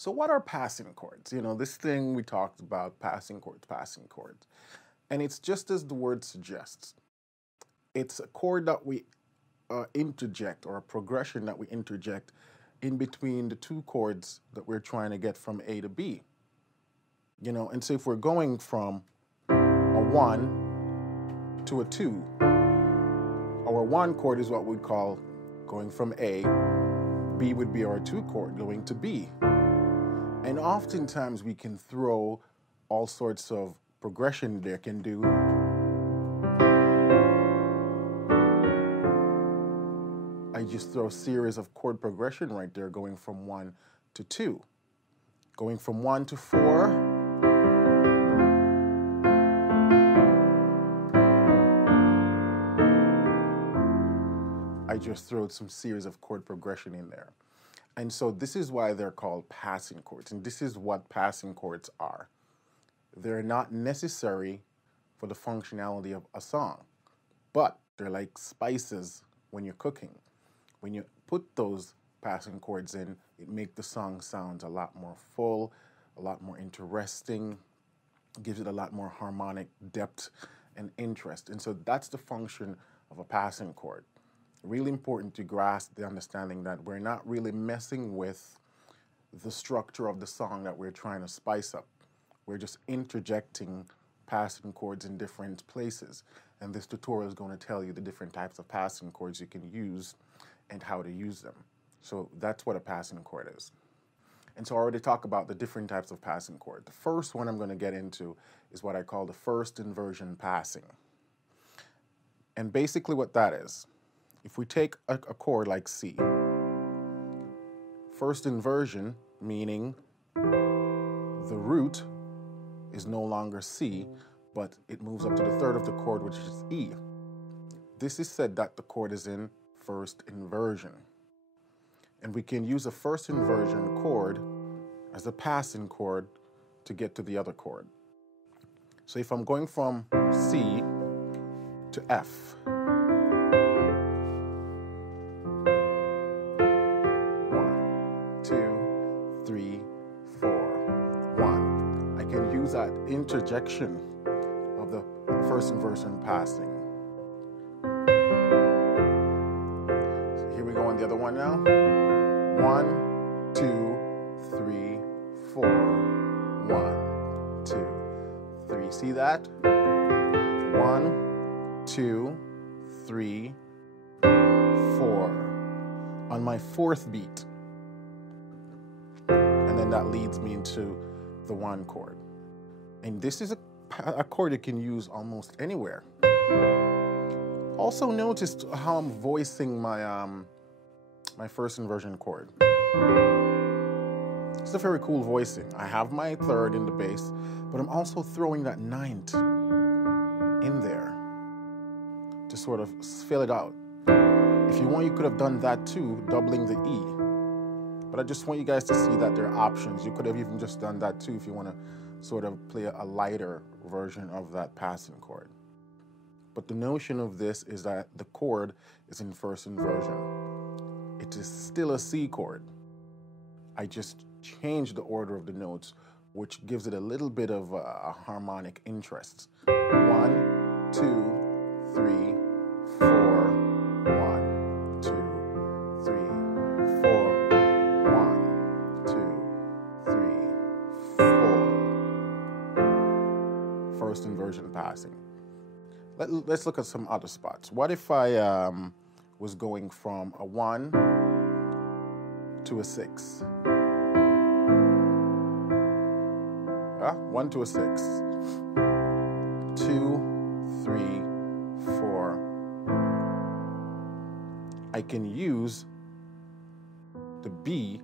So what are passing chords? You know, this thing we talked about, passing chords, passing chords. And it's just as the word suggests. It's a chord that we interject, or a progression that we interject in between the two chords that we're trying to get from A to B. You know, and so if we're going from a 1 to a 2, our 1 chord is what we call going from A, B would be our 2 chord going to B. And oftentimes we can throw all sorts of progression there. Can do I just throw a series of chord progression right there going from 1 to 2. Going from 1 to 4. I just throw some series of chord progression in there. And so this is why they're called passing chords. And this is what passing chords are. They're not necessary for the functionality of a song, but they're like spices when you're cooking. When you put those passing chords in, it makes the song sound a lot more full, a lot more interesting, gives it a lot more harmonic depth and interest. And so that's the function of a passing chord. Really important to grasp the understanding that we're not really messing with the structure of the song that we're trying to spice up. We're just interjecting passing chords in different places. And this tutorial is going to tell you the different types of passing chords you can use and how to use them. So that's what a passing chord is. And so I already talked about the different types of passing chord. The first one I'm going to get into is what I call the first inversion passing. And basically what that is, if we take a chord like C, first inversion, meaning the root is no longer C, but it moves up to the third of the chord, which is E. This is said that the chord is in first inversion. And we can use a first inversion chord as a passing chord to get to the other chord. So if I'm going from C to F, that interjection of the first inversion passing. So here we go on the other one now. 1, 2, 3, 4. 1, 2, 3. See that? 1, 2, 3, 4. On my fourth beat. And then that leads me into the 1 chord. And this is a chord you can use almost anywhere. Also notice how I'm voicing my, my first inversion chord. It's a very cool voicing. I have my third in the bass, but I'm also throwing that ninth in there to sort of fill it out. If you want, you could have done that too, doubling the E. But I just want you guys to see that there are options. You could have even just done that too if you want to sort of play a lighter version of that passing chord. But the notion of this is that the chord is in first inversion. It is still a C chord. I just changed the order of the notes, which gives it a little bit of a harmonic interest. 1, 2, 3, 4, 1, 2, 3, 4. First inversion passing. Let's look at some other spots. What if I was going from a 1 to a 6? 1 to a 6. 2, 3, 4. I can use the B,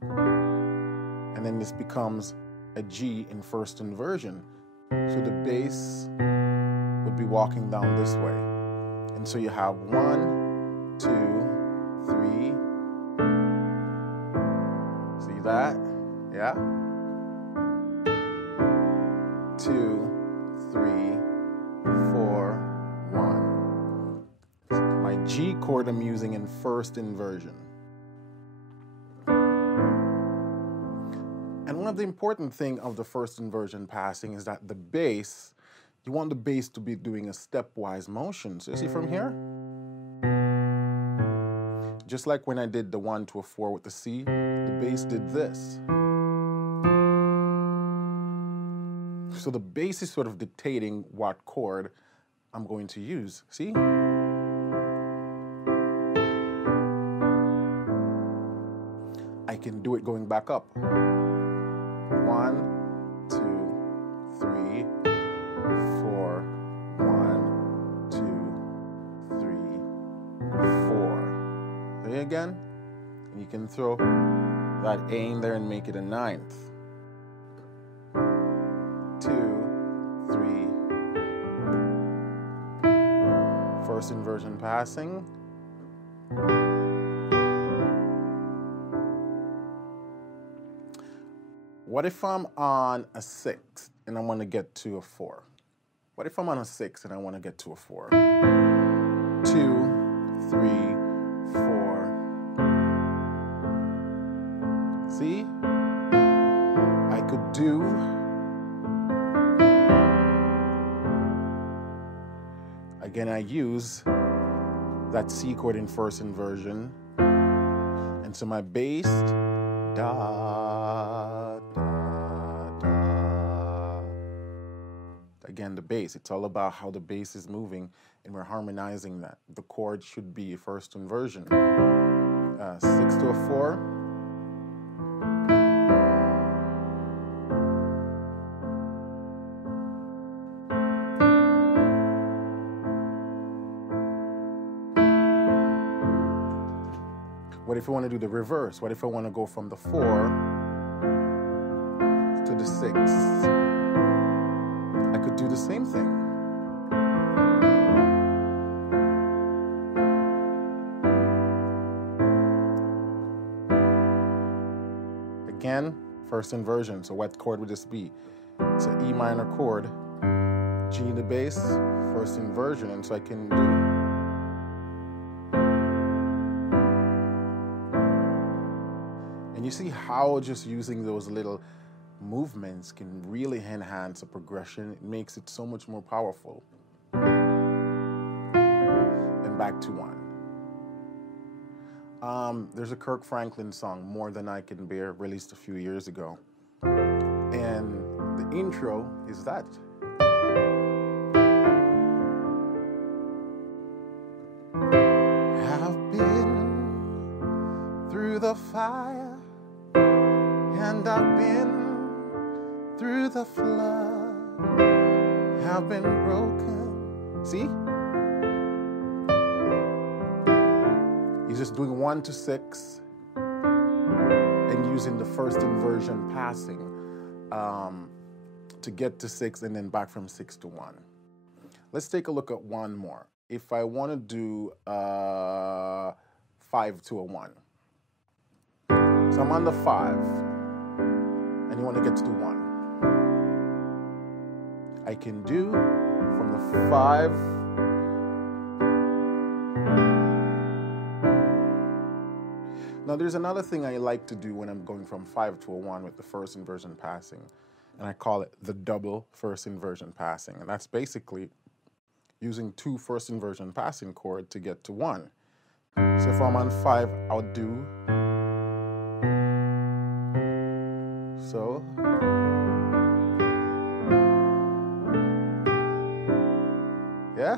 and then this becomes a G in first inversion. So the bass would be walking down this way. And so you have 1, 2, 3. See that? Yeah? 2, 3, 4, 1. My G chord I'm using in first inversion. And one of the important things of the first inversion passing is that the bass, you want the bass to be doing a stepwise motion. So you see from here? Just like when I did the 1 to a 4 with the C, the bass did this. So the bass is sort of dictating what chord I'm going to use. See? I can do it going back up. 1, 2, 3, 4. 1, 2, 3, 4. See again? And you can throw that A in there and make it a ninth. 2, 3. First inversion passing. What if I'm on a 6 and I want to get to a 4? What if I'm on a 6 and I want to get to a 4? 2, 3, 4. See? I could do again, I use that C chord in first inversion. And so my bass, da, da, da. Again, the bass. It's all about how the bass is moving, and we're harmonizing that. The chord should be first inversion. 6 to a 4. What if I want to do the reverse? What if I want to go from the 4 to the 6? I could do the same thing. Again, first inversion. So what chord would this be? It's an E minor chord, G in the bass, first inversion. And so I can do and you see how just using those little movements can really enhance a progression. It makes it so much more powerful. And back to 1. There's a Kirk Franklin song, More Than I Can Bear, released a few years ago. And the intro is that. Have been through the fire, and I've been through the flood, have been broken. See? He's just doing 1 to 6 and using the first inversion passing to get to 6 and then back from 6 to 1. Let's take a look at one more. If I want to do 5 to a 1. So I'm on the 5. And you want to get to the 1. I can do from the 5 Now there's another thing I like to do when I'm going from 5 to a 1 with the first inversion passing, and I call it the double first inversion passing. And that's basically using 2 first inversion passing chords to get to 1. So if I'm on 5, I'll do so. Yeah?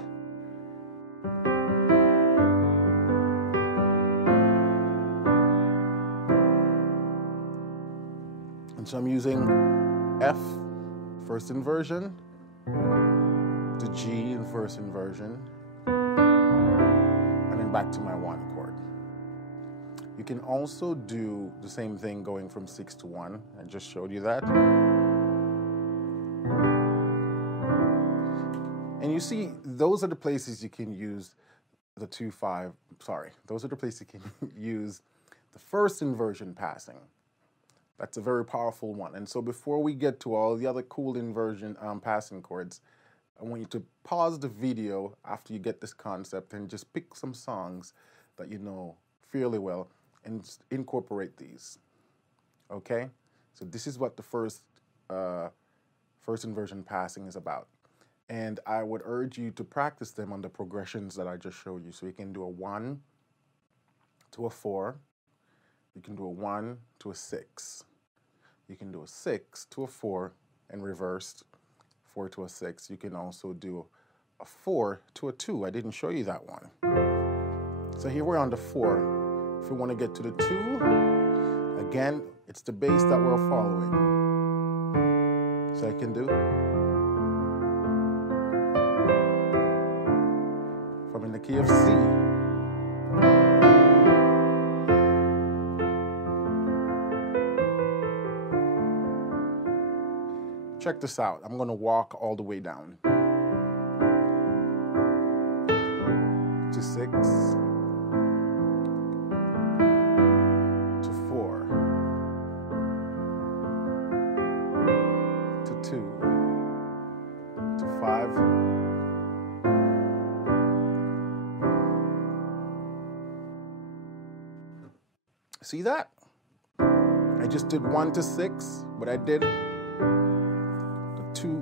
And so I'm using F, first inversion, to G in first inversion, and then back to my 1 chord. You can also do the same thing going from 6 to 1. I just showed you that. And you see, those are the places you can use the 2-5, those are the places you can use the first inversion passing. That's a very powerful one. And so before we get to all the other cool inversion passing chords, I want you to pause the video after you get this concept and just pick some songs that you know fairly well and incorporate these. Okay? So this is what the first inversion passing is about. And I would urge you to practice them on the progressions that I just showed you. So you can do a 1 to a 4. You can do a 1 to a 6. You can do a 6 to a 4 and reversed, 4 to a 6. You can also do a 4 to a 2. I didn't show you that one. So here we're on the 4. If we want to get to the 2, again, it's the bass that we're following. So I can do from in the key of C. Check this out. I'm going to walk all the way down to 6, to 4, to 2, to 5, see that? I just did 1 to 6, but I did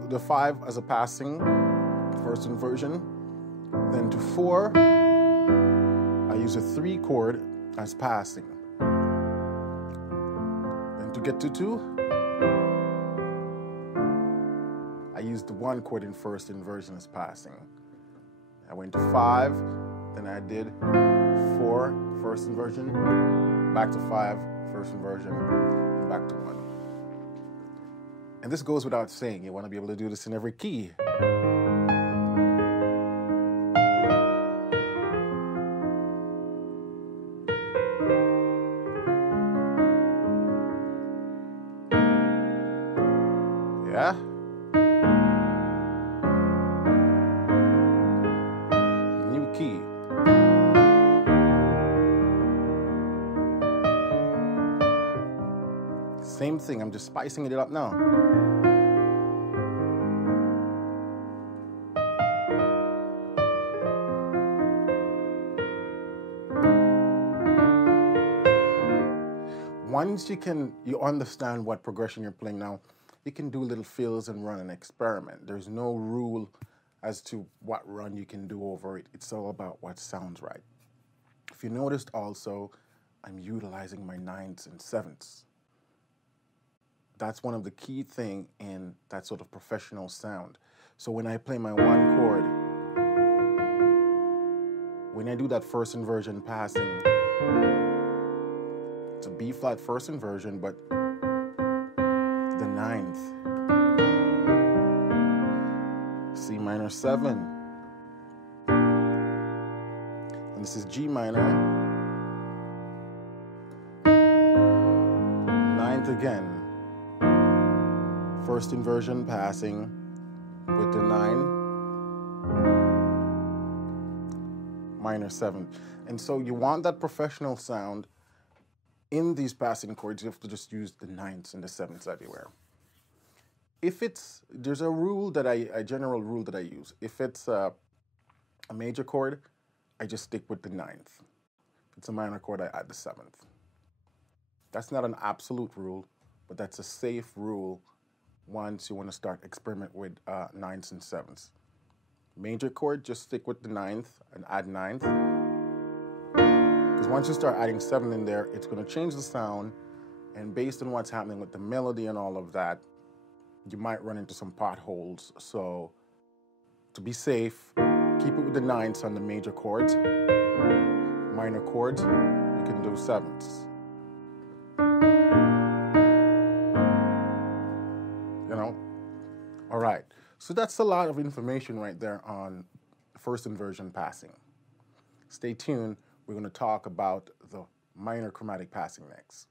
the 5 as a passing, first inversion. Then to 4, I use a 3 chord as passing. Then to get to 2, I used the 1 chord in first inversion as passing. I went to 5, then I did 4, first inversion, back to 5, first inversion, and back to 1. And this goes without saying. You want to be able to do this in every key. Yeah? New key. Same thing, I'm just spicing it up now. Once you understand what progression you're playing now, you can do little fills and run and experiment. There's no rule as to what run you can do over it. It's all about what sounds right. If you noticed also, I'm utilizing my 9ths and 7ths. That's one of the key things in that sort of professional sound. So when I play my 1 chord, when I do that first inversion passing, it's a B flat first inversion, but the 9th, C minor 7, and this is G minor, 9th again. First inversion passing with the 9, minor 7. And so you want that professional sound. In these passing chords, you have to just use the 9ths and the 7ths everywhere. If there's a rule that a general rule that I use. If it's a major chord, I just stick with the 9th. If it's a minor chord, I add the 7th. That's not an absolute rule, but that's a safe rule once you want to start experiment with 9ths and 7ths. Major chord, just stick with the 9th and add 9th. Because once you start adding 7 in there, it's going to change the sound, and based on what's happening with the melody and all of that, you might run into some potholes. So to be safe, keep it with the 9ths on the major chords. Minor chords, you can do 7ths. You know? All right. So that's a lot of information right there on first inversion passing. Stay tuned. We're going to talk about the minor chromatic passing next.